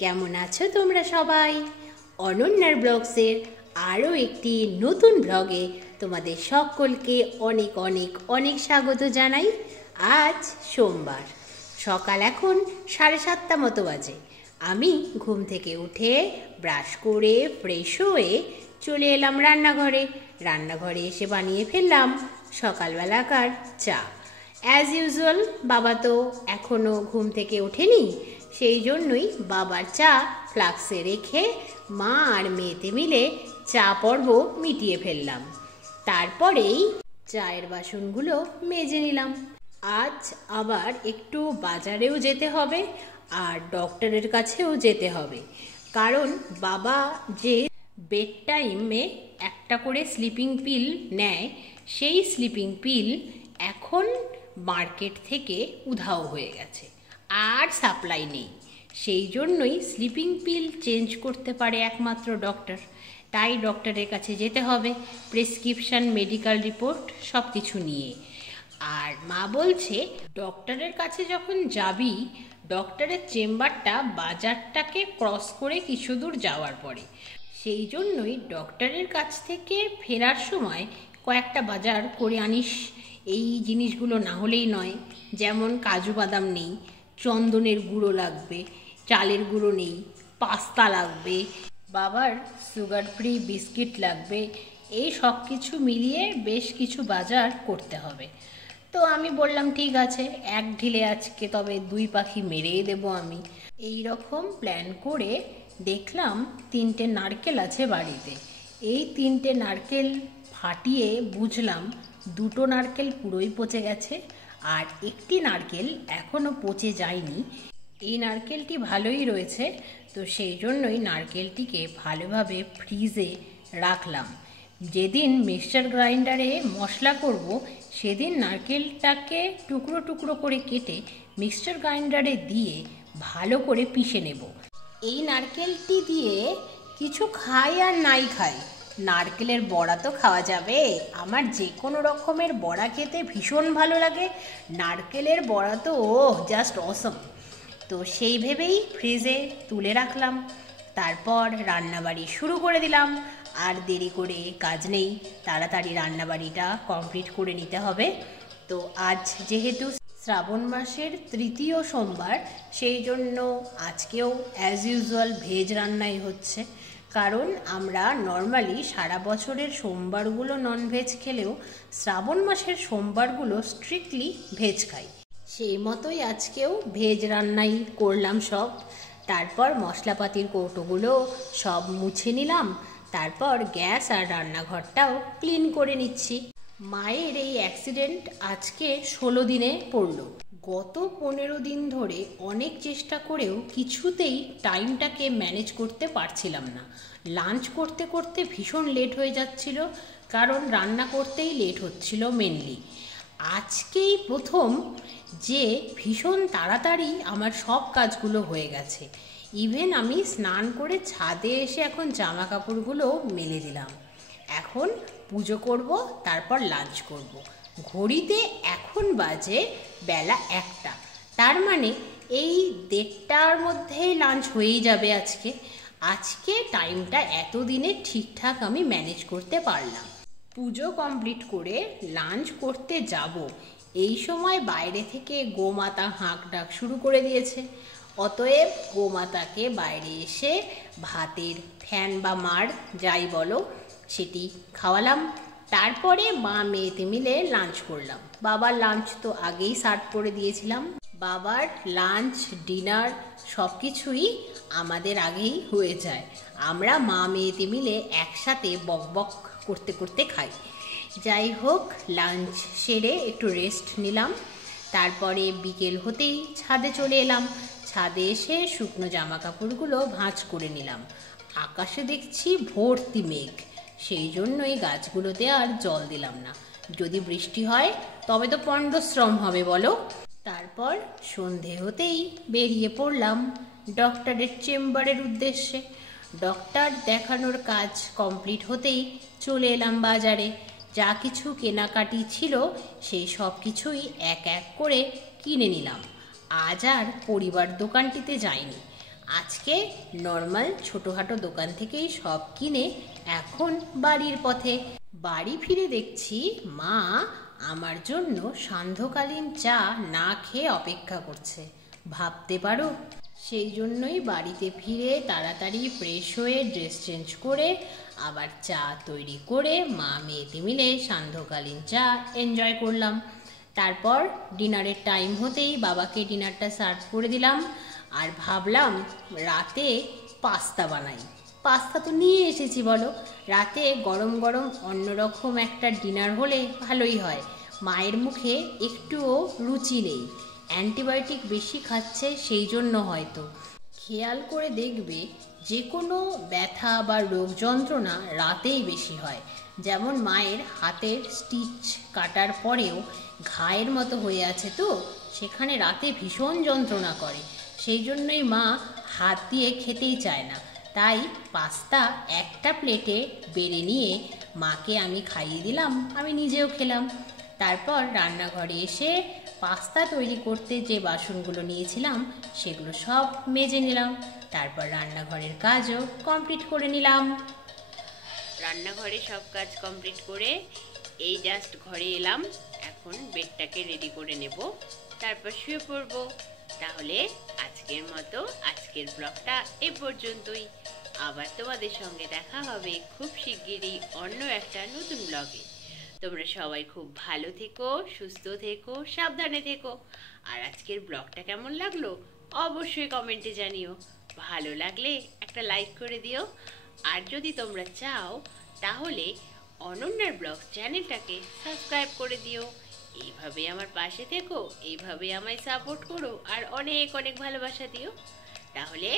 কেমন আছো তোমরা সবাই? অনন্যার ব্লগসের আরও একটি নতুন ব্লগে তোমাদের সকলকে অনেক অনেক অনেক স্বাগত জানাই। আজ সোমবার, সকাল এখন 7:30 মতো বাজে। আমি ঘুম থেকে উঠে ব্রাশ করে ফ্রেশ হয়ে চলে এলাম রান্নাঘরে এসে বানিয়ে ফেললাম সকালবেলাকার চা। অ্যাজ ইউজুয়াল বাবা তো এখনও ঘুম থেকে ওঠেনি, সেই জন্যই বাবার চা ফ্লাক্সে রেখে মা আর মেয়েতে মিলে চা পর্ব মিটিয়ে ফেললাম। তারপরেই চায়ের বাসনগুলো মেজে নিলাম। আজ আবার একটু বাজারেও যেতে হবে আর ডক্টরের কাছেও যেতে হবে, কারণ বাবা যে বেড টাইমে একটা করে স্লিপিং পিল নেয়, সেই স্লিপিং পিল এখন মার্কেট থেকে উধাও হয়ে গেছে, আর সাপ্লাই নেই। সেই জন্যই স্লিপিং পিল চেঞ্জ করতে পারে একমাত্র ডক্টর। তাই ডক্টরের কাছে যেতে হবে, প্রেসক্রিপশন, মেডিকেল রিপোর্ট সব কিছু নিয়ে। আর মা বলছে ডক্টরের কাছে যখন যাবি, ডক্টরের চেম্বারটা বাজারটাকে ক্রস করে কিছু দূর যাওয়ার পরে। সেই জন্যই ডক্টরের কাছ থেকে ফেরার সময় কয়েকটা বাজার করে আনিস। এই জিনিসগুলো না হলেই নয়, যেমন কাজু বাদাম নেই, চন্দনের গুঁড়ো লাগবে, চালের গুঁড়ো নেই, পাস্তা লাগবে, বাবার সুগার ফ্রি বিস্কিট লাগবে। এই সব কিছু মিলিয়ে বেশ কিছু বাজার করতে হবে। তো আমি বললাম ঠিক আছে, এক ঢিলে আজকে তবে দুই পাখি মেরেই দেবো আমি। এই রকম প্ল্যান করে দেখলাম 3টে নারকেল আছে বাড়িতে। এই 3টে নারকেল ফাটিয়ে বুঝলাম 2টো নারকেল পুরোই পচে গেছে, আর একটি নারকেল এখনও পচে যায়নি। এই নারকেলটি ভালোই রয়েছে, তো সেই জন্যই নারকেলটিকে ভালোভাবে ফ্রিজে রাখলাম। যেদিন মিক্সচার গ্রাইন্ডারে মশলা করব, সেদিন নারকেলটাকে টুকরো টুকরো করে কেটে মিক্সচার গ্রাইন্ডারে দিয়ে ভালো করে পিষে নেব। এই নারকেলটি দিয়ে কিছু খাই আর নাই খাই, নারকেলের বড়া তো খাওয়া যাবে। আমার যে কোনো রকমের বড়া খেতে ভীষণ ভালো লাগে, নারকেলের বড়া তো জাস্ট অসম। তো সেই ভেবেই ফ্রিজে তুলে রাখলাম। তারপর রান্নাবাড়ি শুরু করে দিলাম। আর দেরি করে কাজ নেই, তাড়াতাড়ি রান্নাবাড়িটা কমপ্লিট করে নিতে হবে। তো আজ যেহেতু শ্রাবণ মাসের 3য় সোমবার, সেই জন্য আজকেও অ্যাজ ইউজুয়াল ভেজ রান্নাই হচ্ছে। কারণ আমরা নর্মালি সারা বছরের সোমবারগুলো ননভেজ খেলেও শ্রাবণ মাসের সোমবারগুলো স্ট্রিক্টলি ভেজ খাই। সেই মতোই আজকেও ভেজ রান্নাই করলাম সব। তারপর মশলাপাতির কৌটোগুলো সব মুছে নিলাম। তারপর গ্যাস আর রান্নাঘরটাও ক্লিন করে নিচ্ছি। মায়ের এই অ্যাক্সিডেন্ট আজকে 16 দিনে পড়ল। গত 15 দিন ধরে অনেক চেষ্টা করেও কিছুতেই টাইমটাকে ম্যানেজ করতে পারছিলাম না। লাঞ্চ করতে করতে ভীষণ লেট হয়ে যাচ্ছিল, কারণ রান্না করতেই লেট হচ্ছিল মেনলি। আজকেই প্রথম যে ভীষণ তাড়াতাড়ি আমার সব কাজগুলো হয়ে গেছে। ইভেন আমি স্নান করে ছাদে এসে এখন জামা কাপড়গুলো মেলে দিলাম। এখন পুজো করব, তারপর লাঞ্চ করব। ঘড়িতে এখন বাজে বেলা 1টা, তার মানে এই 1:30টার মধ্যেই লাঞ্চ হয়েই যাবে আজকে টাইমটা এতদিনে ঠিকঠাক আমি ম্যানেজ করতে পারলাম। পুজো কমপ্লিট করে লাঞ্চ করতে যাব, এই সময় বাইরে থেকে গোমাতা হাঁক ডাক শুরু করে দিয়েছে। অতএব গোমাতাকে বাইরে এসে ভাতের ফ্যান বা মাড় যাই বলো সেটি খাওয়ালাম। তারপরে মা মেয়েতে মিলে লাঞ্চ করলাম। বাবার লাঞ্চ তো আগেই সার্ভ করে দিয়েছিলাম। বাবার লাঞ্চ, ডিনার সব কিছুই আমাদের আগেই হয়ে যায়। আমরা মা মেয়েতে মিলে একসাথে বক বক করতে করতে খাই। যাই হোক, লাঞ্চ সেরে একটু রেস্ট নিলাম। তারপরে বিকেল হতেই ছাদে চলে এলাম। ছাদে এসে শুকনো জামা কাপড়গুলো ভাঁজ করে নিলাম। আকাশে দেখছি ভর্তি মেঘ, সেই জন্যই গাছগুলোতে আর জল দিলাম না। যদি বৃষ্টি হয় তবে তো পণ্ডশ্রম হবে বলো। তারপর সন্ধে হতেই বেরিয়ে পড়লাম ডক্টরের চেম্বারের উদ্দেশ্যে। ডক্টর দেখানোর কাজ কমপ্লিট হতেই চলে এলাম বাজারে। যা কিছু কেনাকাটি ছিল সেই সব কিছুই এক এক করে কিনে নিলাম। আজ আর পরিবার দোকানটিতে যাইনি, আজকে নর্মাল ছোটোখাটো দোকান থেকেই সব কিনে এখন বাড়ির পথে। বাড়ি ফিরে দেখছি মা আমার জন্য সান্ধ্যকালীন চা না খেয়ে অপেক্ষা করছে, ভাবতে পারো। সেই জন্যই বাড়িতে ফিরে তাড়াতাড়ি ফ্রেশ হয়ে ড্রেস চেঞ্জ করে আবার চা তৈরি করে মা মেয়েতে মিলে সান্ধ্যকালীন চা এনজয় করলাম। তারপর ডিনারের টাইম হতেই বাবাকে ডিনারটা সার্ভ করে দিলাম। আর ভাবলাম রাতে পাস্তা বানাই। পাস্তা তো নিয়ে এসেছি, বলো, রাতে গরম গরম অন্যরকম একটা ডিনার হলে ভালোই হয়। মায়ের মুখে একটুও রুচি নেই, অ্যান্টিবায়োটিক বেশি খাচ্ছে, সেই জন্য হয়তো। খেয়াল করে দেখবে যে কোনো ব্যথা বা রোগ যন্ত্রণা রাতেই বেশি হয়। যেমন মায়ের হাতের স্টিচ কাটার পরেও ঘায়ের মতো হয়ে আছে, তো সেখানে রাতে ভীষণ যন্ত্রণা করে। সেই জন্যই মা হাত দিয়ে খেতেই চায় না। তাই পাস্তা একটা প্লেটে বেড়ে নিয়ে মাকে আমি খাইয়ে দিলাম, আমি নিজেও খেলাম। তারপর রান্নাঘরে এসে পাস্তা তৈরি করতে যে বাসনগুলো নিয়েছিলাম সেগুলো সব মেজে নিলাম। তারপর রান্নাঘরের কাজও কমপ্লিট করে নিলাম। রান্নাঘরে সব কাজ কমপ্লিট করে এই জাস্ট ঘরে এলাম। এখন বেডটাকে রেডি করে নেব, তারপর শুয়ে পড়ব। তাহলে আজকের মতো আজকের ব্লগটা এই পর্যন্তই। আবার তোমাদের সঙ্গে দেখা হবে খুব শিগগিরই অন্য একটা নতুন ব্লগে। তোমরা সবাই খুব ভালো থেকো, সুস্থ থেকো, সাবধানে থেকো। আর আজকের ব্লগটা কেমন লাগলো অবশ্যই কমেন্টে জানিও। ভালো লাগলে একটা লাইক করে দিও। আর যদি তোমরা চাও তাহলে অনন্যার ব্লগ চ্যানেলটাকে সাবস্ক্রাইব করে দিও। এইভাবে আমার পাশে থেকো, এইভাবে আমায় সাপোর্ট করো আর অনেক অনেক ভালোবাসা দিও। তাহলে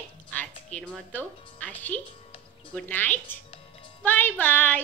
আজকের মতো আসি। Good night, bye bye.